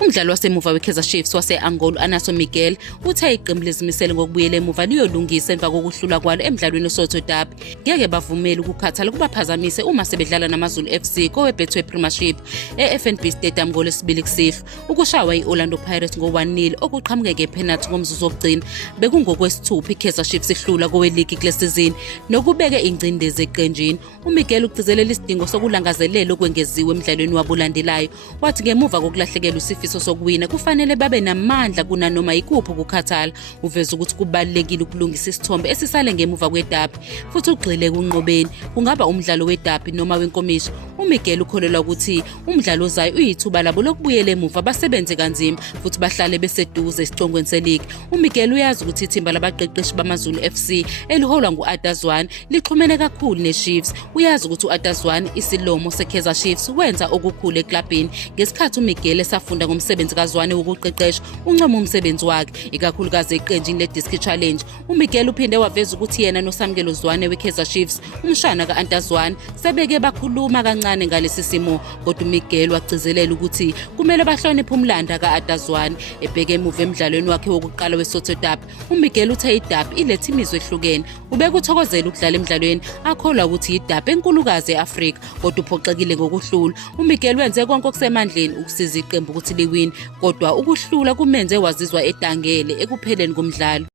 Umdlali wasemuva we-Kaizer Chiefs wase-Angola u-Anato Miguel uthe iqembu lizimisele ngokubuyela emuva liyolungisa emva kokuhlula kwalo emdlalweni weSoweto Derby. Ngeke bavumele ukukhathala kubaphazamise uma sebedlala namaZulu FC kowe-Betway Premiership e-FNB Stadium ngoLwesibili kusihlwa. Ukushawa i-Orlando Pirates ngo-1-0 okuqhamuke ngepenalty ngomzuzu wokugcina bekungokwesithupha i-Kaizer Chiefs ihlula koweligi kule sizini nokubeke ingcindezi eqenjini. uMiguel ugcizelela isidingo sokulangazelela okwengeziwe emdlalweni wabo olandelayo. Wathi ngemuva kokulahlekelwa isifiso sokuwina kufanele babe namandla kunanoma yikuphi ukukhathala. Uveza ukuthi kubalulekile ukulungisa isithombe esisale ngemuva kweDerby futhi ugxile kunqobeni, kungaba umdlalo weDerby noma wenkomishi. uMiguel ukholelwa ukuthi umdlalo ozayo uyithuba labo lokubuyela emuva basebenze kanzima futhi bahlale beseduze esicongweni seligi. uMiguel uyazi ukuthi ithimba labaqeqeshi bamaZulu FC eliholwa ngu-Adazwane lixhumene kakhulu neChiefs. Uyazi ukuthi u-Adazwane isilomo seKaizer Chiefs wenza okukhulu eklabhini. Ngesikhathi uMiguel esafunda ngomsebenzi kaZwane wokuqeqesha uncoma umsebenzi wakhe ikakhulukazi eqenjini le-Disc Challenge. uMiguel uphinde waveza ukuthi yena noSamkelo Zwane we-Kaizer Chiefs umshana ka-Antazwane sebeke bakhuluma kancane ngalesi simo, kodwa uMiguel wagcizelela ukuthi kumele bahloniphe umlando ka-Antazwane. Ebheke emuva emdlalweni wakhe wokuqala weSoweto Derby, uMiguel uthe iDerby iletha imizwa ehlukene. Ubeke uthokozela ukudlala emdlalweni akholwa ukuthi iDerby enkulukazi e-Afrika kodwa uphoxekile ngokuhlula. uMiguel wenze konke okusemandleni ukusiza iqembu ukuthi liwine, kodwa ukuhlula kumenze wazizwa edangele ekupheleni komdlalo.